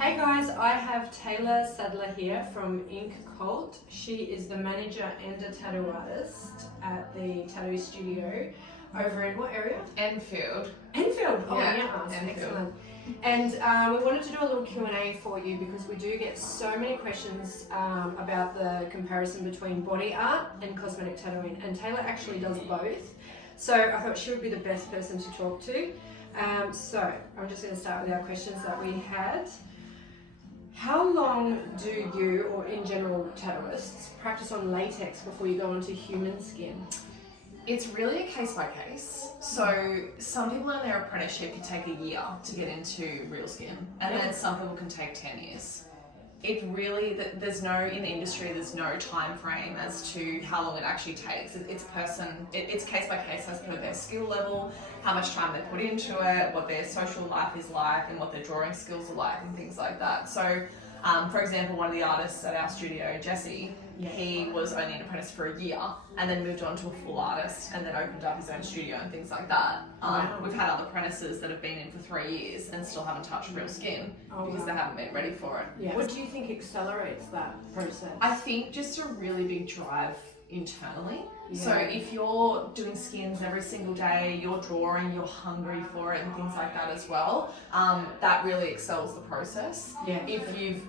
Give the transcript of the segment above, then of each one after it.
Hey guys, I have Taylor Sadler here from Ink Cult. She is the manager and a tattoo artist at the tattoo studio over in what area? Enfield. Enfield. Oh yeah, yeah, Enfield. Excellent. And we wanted to do a little Q&A for you because we do get so many questions about the comparison between body art and cosmetic tattooing, and Taylor actually does both. So I thought she would be the best person to talk to. So I'm just going to start with our questions that we had. How long do you, or in general tattooists, practice on latex before you go onto human skin? It's really a case by case. So some people in their apprenticeship can take a year to get into real skin, and then some people can take 10 years. It really, there's no, in the industry, there's no time frame as to how long it actually takes. It's case by case as per their skill level, how much time they put into it, what their social life is like, and what their drawing skills are like, and things like that. So, for example, one of the artists at our studio, Jesse, he was only an apprentice for a year and then moved on to a full artist and then opened up his own studio and things like that. We've had other apprentices that have been in for 3 years and still haven't touched real skin because they haven't been ready for it. Yeah. What do you think accelerates that process? I think just a really big drive internally. So if you're doing skins every single day, you're drawing, you're hungry for it and things like that as well, that really excels the process. If you've,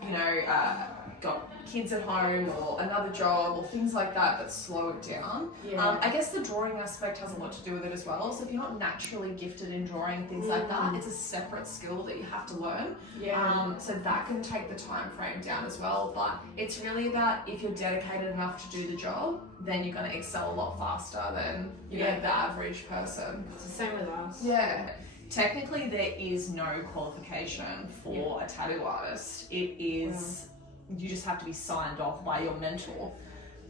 got kids at home or another job or things like that slow it down. I guess the drawing aspect has a lot to do with it as well. So if you're not naturally gifted in drawing, things like that, it's a separate skill that you have to learn. So that can take the time frame down as well. But it's really about if you're dedicated enough to do the job, then you're going to excel a lot faster than the average person. It's the same with us. Technically, there is no qualification for a tattoo artist. It is... You just have to be signed off by your mentor,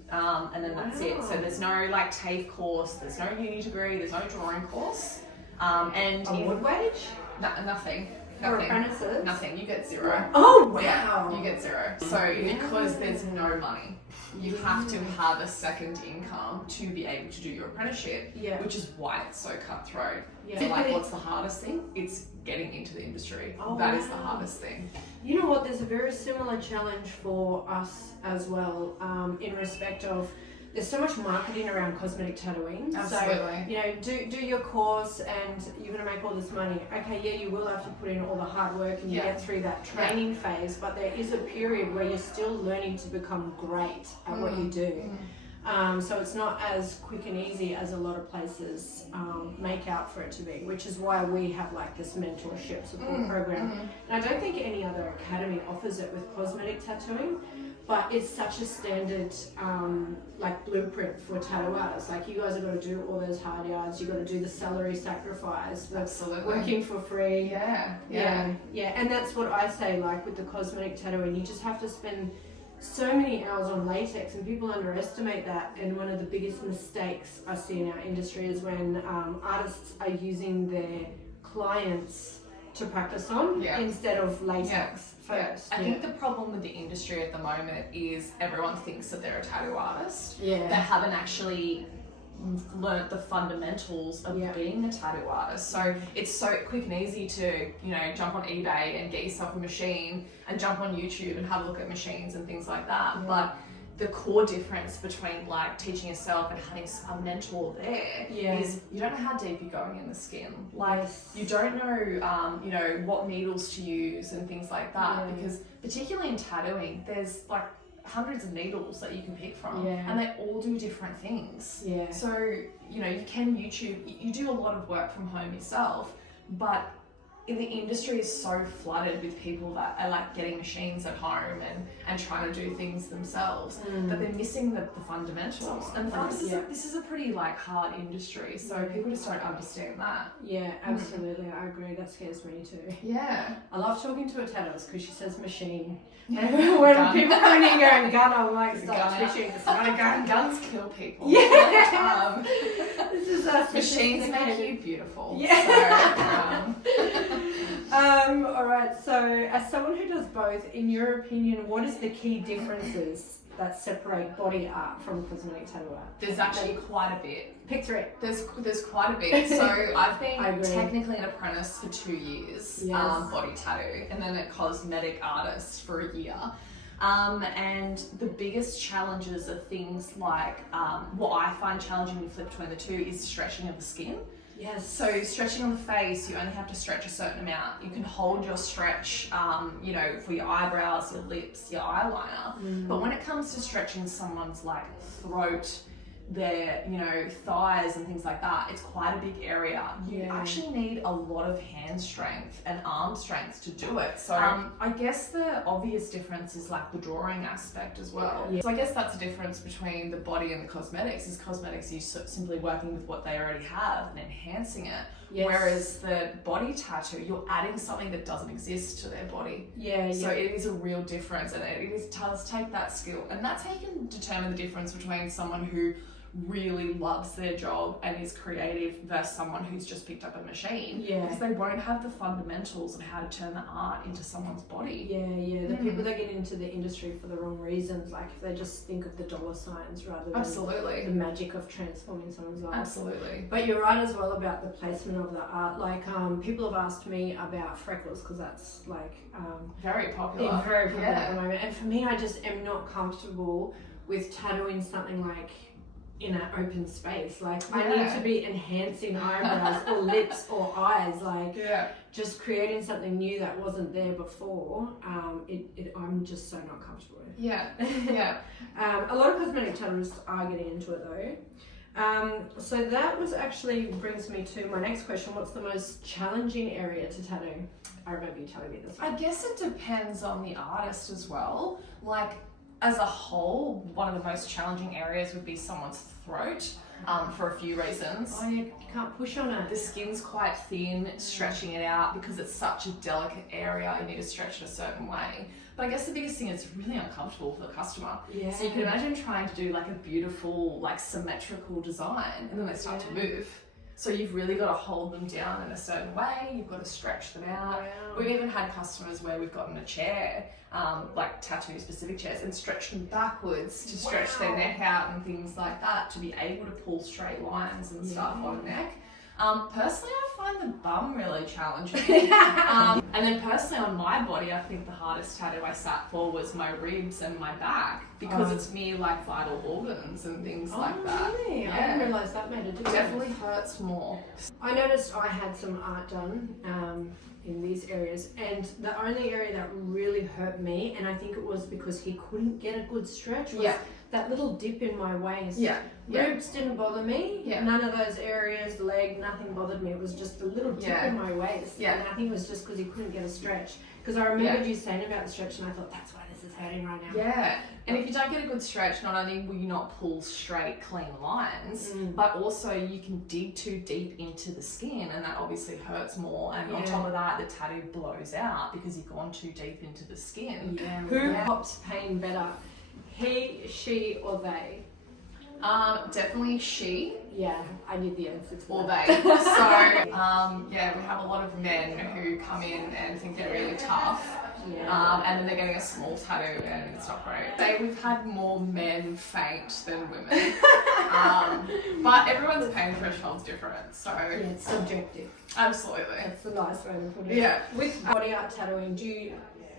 and then that's it. So there's no TAFE course, there's no uni degree, there's no drawing course, and a wood wage? Nothing. For apprentices? Nothing. You get zero. Oh wow! Yeah, you get zero. So because there's no money, you have to have a second income to be able to do your apprenticeship. Which is why it's so cutthroat. So what's the hardest thing? It's getting into the industry. That is the hardest thing. You know what? There's a very similar challenge for us as well, in respect of there's so much marketing around cosmetic tattooing. Absolutely. So, do your course and you're going to make all this money. Okay, you will have to put in all the hard work and you get through that training phase, but there is a period where you're still learning to become great at what you do. So it's not as quick and easy as a lot of places make out for it to be, which is why we have this mentorship support program. And I don't think any other academy offers it with cosmetic tattooing, but it's such a standard blueprint for tattoo artists. You guys have got to do all those hard yards, you've got to do the salary sacrifice, working for free. And that's what I say, with the cosmetic tattooing, you just have to spend so many hours on latex, and people underestimate that. And one of the biggest mistakes I see in our industry is when artists are using their clients to practice on instead of latex first. I think the problem with the industry at the moment is everyone thinks that they're a tattoo artist. They haven't actually learnt the fundamentals of being a tattoo artist. So it's so quick and easy to jump on eBay and get yourself a machine and jump on YouTube and have a look at machines and things like that. But the core difference between teaching yourself and having a mentor there is you don't know how deep you're going in the skin. You don't know what needles to use and things like that, because particularly in tattooing there's hundreds of needles that you can pick from, and they all do different things. So you can YouTube, you do a lot of work from home yourself, but in the industry is so flooded with people that are getting machines at home and trying to do things themselves, but they're missing the fundamentals. And this is a pretty hard industry, so people just don't understand that. Absolutely. I agree. That scares me too. I love talking to a tattooist because she says machine. When people come in here going gun, I'm like, stop switching. It's not a gun. Guns kill people. This is us. Machines make you beautiful. All right, so as someone who does both, in your opinion, what is the key differences that separate body art from cosmetic tattoo art? There's actually quite a bit. Pick three. There's quite a bit. So I've been technically an apprentice for 2 years, body tattoo, and then a cosmetic artist for a year. And the biggest challenges are things like, what I find challenging when you flip between the two is stretching of the skin. Yes. So stretching on the face, you only have to stretch a certain amount. You can hold your stretch, you know, for your eyebrows, your lips, your eyeliner. But when it comes to stretching someone's like throat, their, you know, thighs and things like that, it's quite a big area. You actually need a lot of hand strength and arm strength to do it. So I guess the obvious difference is like the drawing aspect as well. So I guess that's the difference between the body and the cosmetics, is cosmetics you simply working with what they already have and enhancing it. Whereas the body tattoo, you're adding something that doesn't exist to their body. So it is a real difference, and it does take that skill, and that's how you can determine the difference between someone who really loves their job and is creative versus someone who's just picked up a machine, because they won't have the fundamentals of how to turn the art into someone's body. The people that get into the industry for the wrong reasons, like if they just think of the dollar signs rather than the magic of transforming someone's life. But you're right as well about the placement of the art. Like people have asked me about freckles, because that's like very popular. Very popular at the moment. And for me, I just am not comfortable with tattooing something like in an open space. Like I need to be enhancing eyebrows or lips or eyes, like just creating something new that wasn't there before. I'm just so not comfortable with. A lot of cosmetic tattooists are getting into it though. So that was actually brings me to my next question. What's the most challenging area to tattoo? I remember you telling me this one. I guess it depends on the artist as well. Like as a whole, one of the most challenging areas would be someone's throat, for a few reasons. You can't push on it. The skin's quite thin, stretching it out, because it's such a delicate area, you need to stretch it a certain way. But I guess the biggest thing is it's really uncomfortable for the customer. So you can imagine trying to do like a beautiful, like symmetrical design, and then they start to move. So you've really got to hold them down in a certain way, you've got to stretch them out. We've even had customers where we've gotten a chair, like tattoo specific chairs, and stretched them backwards to stretch their neck out and things like that, to be able to pull straight lines and stuff on the neck. Personally, I find the bum really challenging. And then personally on my body, I think the hardest tattoo I sat for was my ribs and my back, because it's near like vital organs and things like that. Really? I didn't realise that made a difference. It definitely hurts more. I noticed I had some art done in these areas, and the only area that really hurt me, and I think it was because he couldn't get a good stretch, was that little dip in my waist. Ribs didn't bother me. None of those areas, leg, nothing bothered me. It was just a little dip in my waist. And I think it was just because he couldn't get a stretch. Because I remembered you saying about the stretch, and I thought, that's why this is hurting right now. And if you don't get a good stretch, not only will you not pull straight, clean lines, but also you can dig too deep into the skin, and that obviously hurts more. And on top of that, the tattoo blows out because you've gone too deep into the skin. Who pops pain better? He, she, or they? Definitely she. I need the answer to or that. they. So, we have a lot of men who come in and think they're really tough. And then they're getting a small tattoo and it's not great. We've had more men faint than women. But everyone's pain threshold's different, so... it's subjective. Absolutely. That's a nice way to put it. With body art tattooing, do you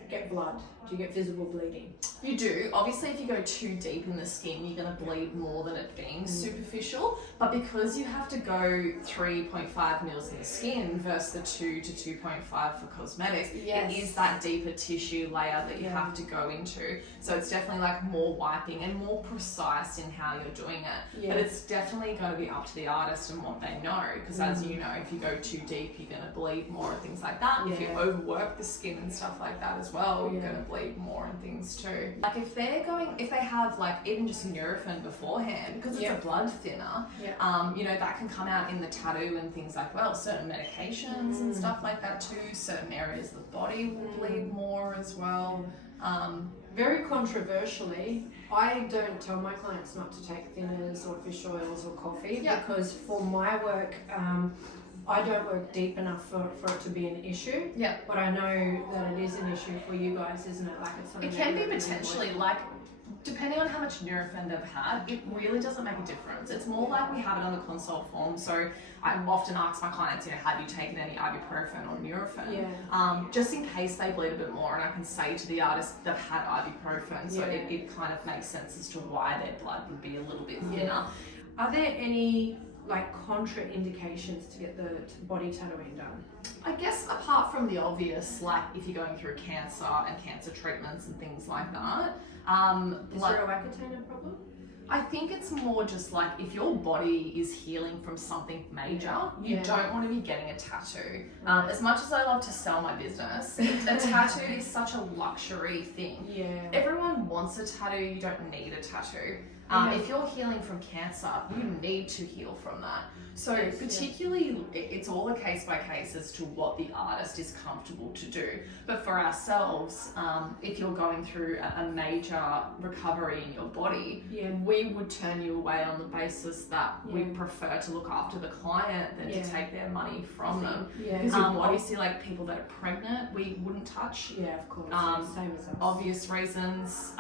get blood? Do you get visible bleeding? You do. Obviously, if you go too deep in the skin, you're going to bleed more than it being superficial. But because you have to go 3.5 mils in the skin versus the 2 to 2.5 for cosmetics, it is that deeper tissue layer that you have to go into. So it's definitely like more wiping and more precise in how you're doing it. But it's definitely going to be up to the artist and what they know. Because as you know, if you go too deep, you're going to bleed more and things like that. If you overwork the skin and stuff like that as well, you're going to bleed more and things too. Like if they have like even just Nurofen beforehand, because it's a blood thinner, you know, that can come out in the tattoo and things like, well, certain medications and stuff like that too. Certain areas of the body will bleed more as well. Very controversially, I don't tell my clients not to take thinners or fish oils or coffee because for my work, I don't work deep enough for it to be an issue. Yeah. But I know that it is an issue for you guys, isn't it? Like it's something It can be potentially like, depending on how much Nurofen they've had, it really doesn't make a difference. It's more like we have it on the consult form. So I often ask my clients, have you taken any ibuprofen or Nurofen? Yeah. Just in case they bleed a bit more, and I can say to the artist they've had ibuprofen, so it kind of makes sense as to why their blood would be a little bit thinner. Are there any like contraindications to get the body tattooing done? I guess apart from the obvious, like if you're going through cancer and cancer treatments and things like that. Is there a Accutane a problem? I think it's more just like if your body is healing from something major, you don't want to be getting a tattoo. As much as I love to sell my business, a tattoo is such a luxury thing. Yeah. Everyone wants a tattoo, you don't need a tattoo. If you're healing from cancer, you need to heal from that. So particularly, it's all a case by case as to what the artist is comfortable to do. But for ourselves, if you're going through a major recovery in your body, we would turn you away on the basis that we prefer to look after the client than to take their money from them. Obviously, like people that are pregnant, we wouldn't touch. Yeah, of course. Same as us. Obvious reasons,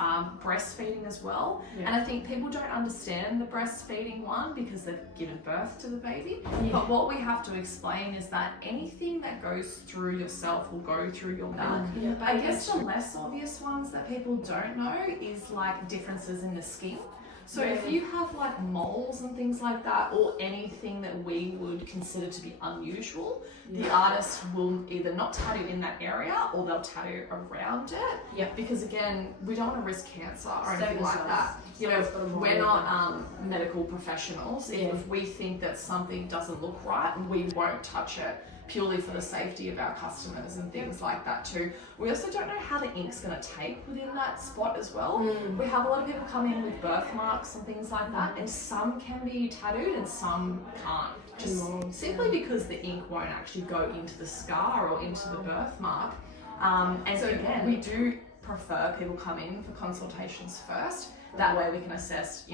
breastfeeding as well. And I think people don't understand the breastfeeding one because they've given birth to the baby. But what we have to explain is that anything that goes through yourself will go through your milk. I guess the less obvious ones that people don't know is like differences in the skin. So if you have like moles and things like that, or anything that we would consider to be unusual, the artist will either not tattoo in that area or they'll tattoo around it. Because again, we don't want to risk cancer or anything like that. We're not medical professionals. If we think that something doesn't look right, we won't touch it. Purely for the safety of our customers and things like that too. We also don't know how the ink's going to take within that spot as well. We have a lot of people come in with birthmarks and things like that, and some can be tattooed and some can't. Just simply because the ink won't actually go into the scar or into the birthmark. And so again, we do prefer people come in for consultations first. That way we can assess,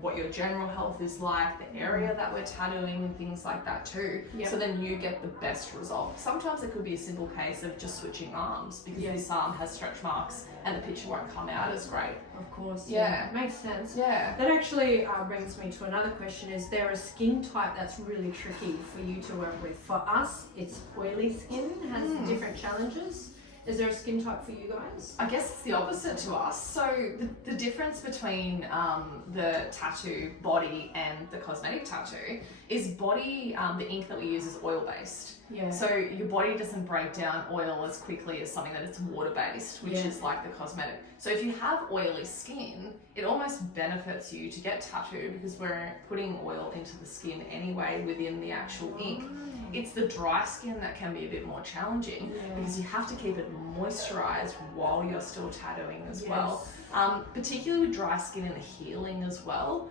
what your general health is like, the area that we're tattooing and things like that too. So then you get the best result. Sometimes it could be a simple case of just switching arms because this arm has stretch marks and the picture won't come out as great. Of course. Makes sense. Yeah. That actually brings me to another question. Is there a skin type that's really tricky for you to work with? For us, it's oily skin, has different challenges. Is there a skin type for you guys? I guess it's the opposite to us. So the difference between the tattoo body and the cosmetic tattoo is body, the ink that we use is oil-based. So your body doesn't break down oil as quickly as something that is water-based, which is like the cosmetic. So if you have oily skin, it almost benefits you to get tattooed because we're putting oil into the skin anyway within the actual ink. It's the dry skin that can be a bit more challenging because you have to keep it moisturized while you're still tattooing as well. Particularly with dry skin and the healing as well,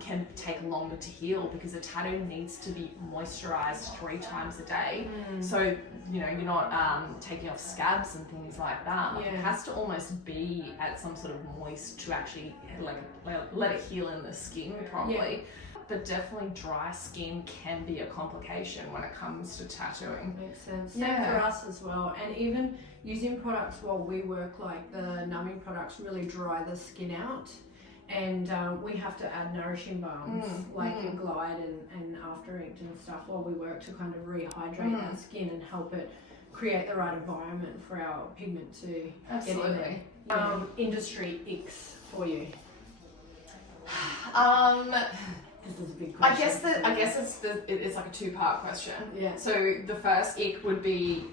can take longer to heal because a tattoo needs to be moisturized 3 times a day. So, you're not taking off scabs and things like that. Like, it has to almost be at some sort of moist to actually let it heal in the skin properly. But definitely dry skin can be a complication when it comes to tattooing. Makes sense. Same for us as well. And even using products while we work, like the numbing products really dry the skin out. And we have to add nourishing balms like in Glide and After Inked and stuff while we work to kind of rehydrate that skin and help it create the right environment for our pigment to get in there. Industry icks for you? This is a big question. I guess it's like a 2-part question. So the first ick would be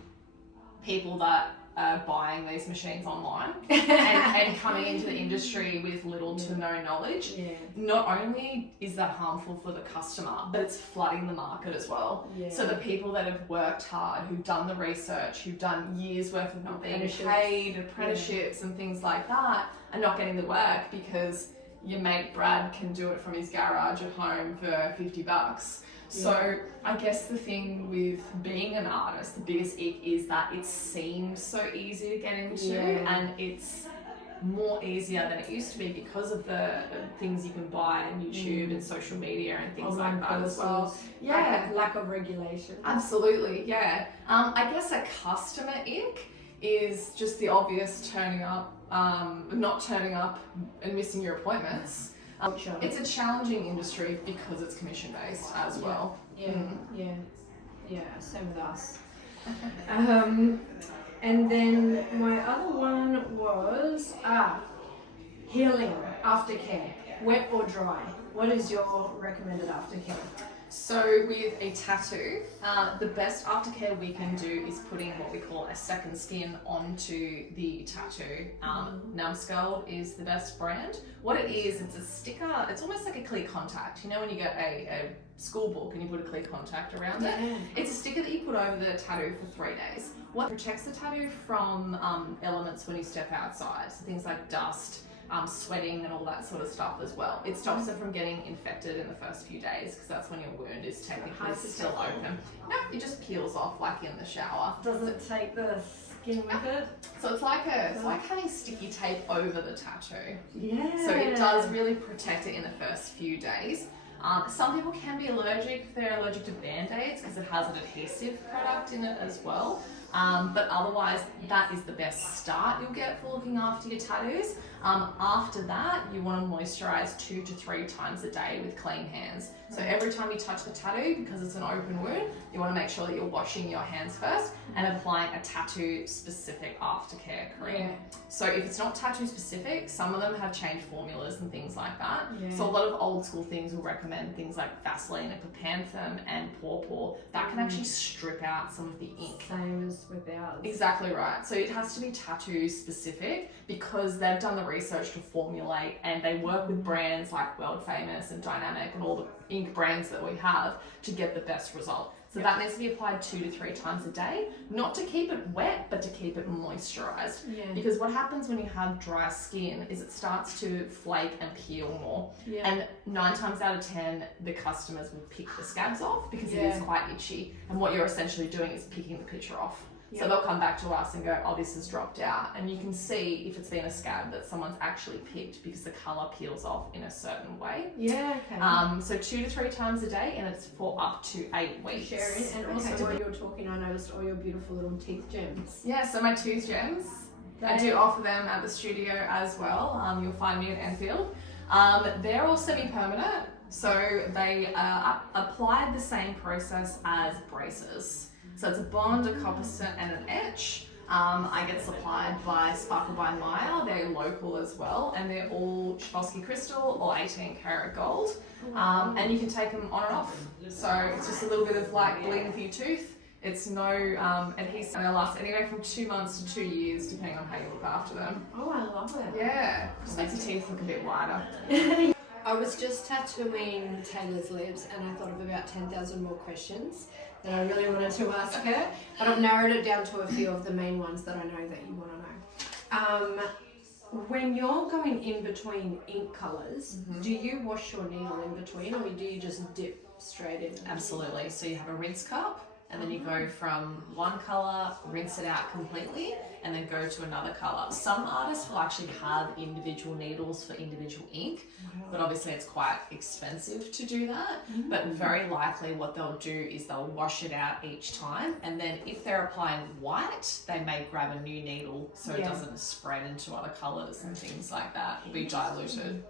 people that are buying these machines online and coming into the industry with little to no knowledge. Not only is that harmful for the customer, but it's flooding the market as well. So the people that have worked hard, who've done the research, who've done years worth of not being paid, apprenticeships and things like that, are not getting the work because your mate Brad can do it from his garage at home for $50. So I guess the thing with being an artist, the biggest ick is that it seems so easy to get into and it's more easier than it used to be because of the things you can buy on YouTube and social media and things like that as well. Yeah, lack of regulation. Absolutely, yeah. I guess a customer ink is just the obvious not turning up and missing your appointments. It's a challenging industry because it's commission based as well. Yeah, same with us. And then my other one was healing aftercare, wet or dry. What is your recommended aftercare? So with a tattoo, the best aftercare we can do is putting what we call a second skin onto the tattoo. Numbskull is the best brand. What it is, it's a sticker. It's almost like a clear contact. You know when you get a school book and you put a clear contact around it? It's a sticker that you put over the tattoo for 3 days. What protects the tattoo from elements when you step outside, so things like dust, sweating and all that sort of stuff as well. It stops it from getting infected in the first few days because that's when your wound is technically still open. No, it just peels off like in the shower. Does it take the skin with it? So it's like having sticky tape over the tattoo. Yeah. So it does really protect it in the first few days. Some people can be allergic if they're allergic to band-aids because it has an adhesive product in it as well. But otherwise, that is the best start you'll get for looking after your tattoos. After that, you want to moisturize 2 to 3 times a day with clean hands. So every time you touch the tattoo, because it's an open wound, you want to make sure that you're washing your hands first and applying a tattoo-specific aftercare cream. Yeah. So if it's not tattoo-specific, some of them have changed formulas and things like that. Yeah. So a lot of old school things will recommend things like Vaseline, Epipanthen, and Pawpaw. That can actually strip out some of the ink. Same as with ours. Exactly right. So it has to be tattoo specific because they've done the research to formulate, and they work with brands like World Famous and Dynamic and all the ink brands that we have to get the best result. So that needs to be applied 2 to 3 times a day, not to keep it wet, but to keep it moisturized. Yeah. Because what happens when you have dry skin is it starts to flake and peel more. Yeah. And 9 times out of 10, the customers will pick the scabs off because it is quite itchy. And what you're essentially doing is picking the picture off. So they'll come back to us and go, oh, this has dropped out. And you can see if it's been a scab that someone's actually picked because the colour peels off in a certain way. Yeah, okay. So 2 to 3 times a day, and it's for up to 8 weeks. Sharon, and also while you were talking, I noticed all your beautiful little teeth gems. Yeah, so my tooth gems, I do offer them at the studio as well. You'll find me at Enfield. They're all semi-permanent, so they are applied the same process as braces. So it's a bond, a composite, and an etch. I get supplied by Sparkle by Maya. They're local as well, and they're all Swarovski crystal or 18 karat gold. And you can take them on and off. So it's just a little bit of like bling for your tooth. It's no adhesive, and they'll last anywhere from 2 months to 2 years, depending on how you look after them. Oh, I love it. Yeah, just makes your teeth look a bit wider. I was just tattooing Taylor's lips, and I thought of about 10,000 more questions that I really wanted to ask her, but I've narrowed it down to a few of the main ones that I know that you want to know. When you're going in between ink colours, do you wash your needle in between, or do you just dip straight in? Absolutely. So you have a rinse cup, and then you go from one colour, rinse it out completely, and then go to another colour. Some artists will actually have individual needles for individual ink, but obviously it's quite expensive to do that. But very likely what they'll do is they'll wash it out each time, and then if they're applying white, they may grab a new needle so it doesn't spread into other colours and things like that. It'll be diluted.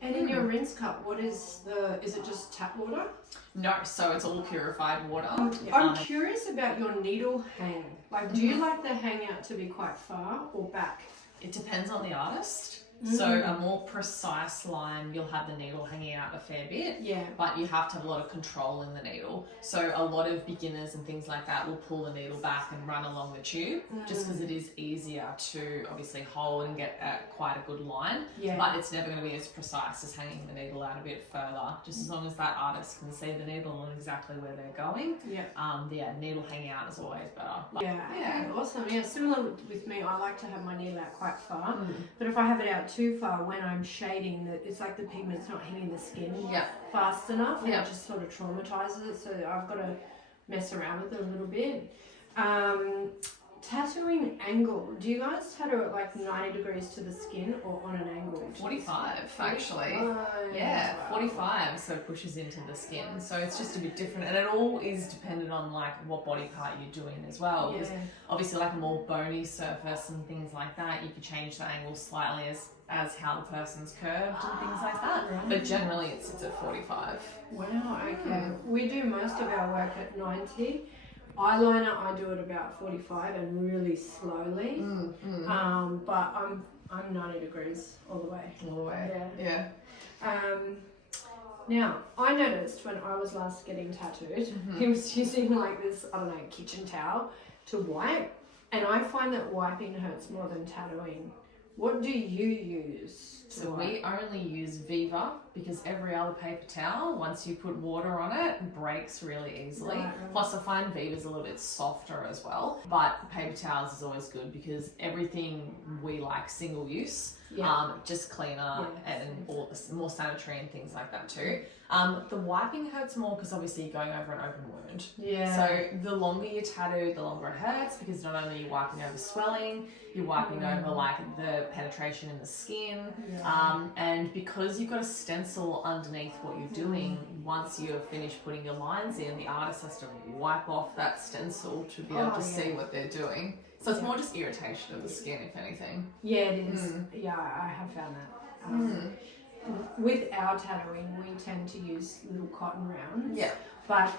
And in your rinse cup, is it just tap water? No, so it's all purified water. I'm curious about your needle hang. Like, do you like the hang out to be quite far or back? It depends on the artist. So a more precise line, you'll have the needle hanging out a fair bit, but you have to have a lot of control in the needle. So a lot of beginners and things like that will pull the needle back and run along the tube, just because it is easier to obviously hold and get quite a good line, but it's never going to be as precise as hanging the needle out a bit further, just as long as that artist can see the needle and exactly where they're going. Needle hanging out is always better. Okay, awesome. Yeah, similar with me, I like to have my needle out quite far, but if I have it out too far when I'm shading, it's like the pigment's not hitting the skin fast enough, and it just sort of traumatizes it, so I've got to mess around with it a little bit. tattooing angle. Do you guys tattoo at like 90 degrees to the skin or on an angle? 45 actually. Yeah, 45, so it pushes into the skin. So it's just a bit different, and it all is dependent on like what body part you're doing as well. Because obviously like a more bony surface and things like that, you can change the angle slightly as how the person's curved and things like that. Right. But generally it sits at 45. Wow, okay. We do most of our work at 90. Eyeliner, I do it about 45 and really slowly. But I'm 90 degrees all the way. All the way. Yeah. Now, I noticed when I was last getting tattooed, he was using like this, I don't know, kitchen towel to wipe. And I find that wiping hurts more than tattooing. What do you use? So we only use Viva because every other paper towel, once you put water on it, breaks really easily. Right. Plus I find Viva's a little bit softer as well. But paper towels is always good because everything we like single use, just cleaner and all more sanitary and things like that too. The wiping hurts more because obviously you're going over an open wound. Yeah. So the longer you tattoo, the longer it hurts because not only are you wiping over swelling, you're wiping over like the penetration in the skin. And because you've got a stencil underneath what you're doing, once you're finished putting your lines in, the artist has to wipe off that stencil to be able to see what they're doing. So it's more just irritation of the skin, if anything. Yeah, it is. Yeah, I have found that. With our tattooing, we tend to use little cotton rounds. Yeah. But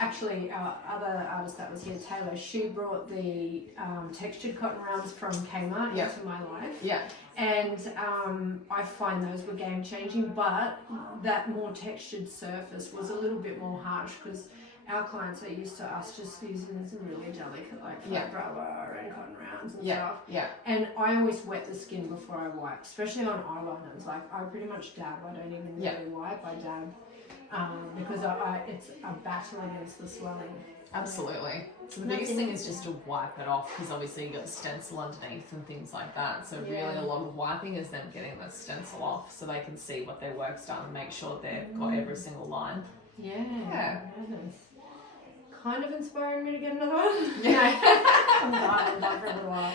actually, our other artist that was here, Taylor, she brought the textured cotton rounds from Kmart into my life. Yeah. And I find those were game changing, but that more textured surface was a little bit more harsh because our clients are used to us just using some really delicate like flat rubber and cotton rounds and stuff. Yeah. And I always wet the skin before I wipe, especially on eyeliners. Like I pretty much dab. I don't even really wipe. I dab because it's a battle against the swelling. Absolutely. So the biggest thing is just to wipe it off because obviously you've got the stencil underneath and things like that. So really a lot of wiping is them getting the stencil off so they can see what their work's done and make sure they've got every single line. Yeah. Kind of inspiring me to get another one. Yeah. I'm done for a little while.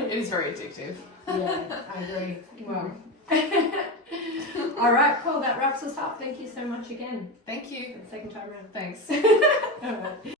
It is very addictive. Yeah, I agree. Well. All right, cool. That wraps us up. Thank you so much again. Thank you. For the second time around. Thanks. All right.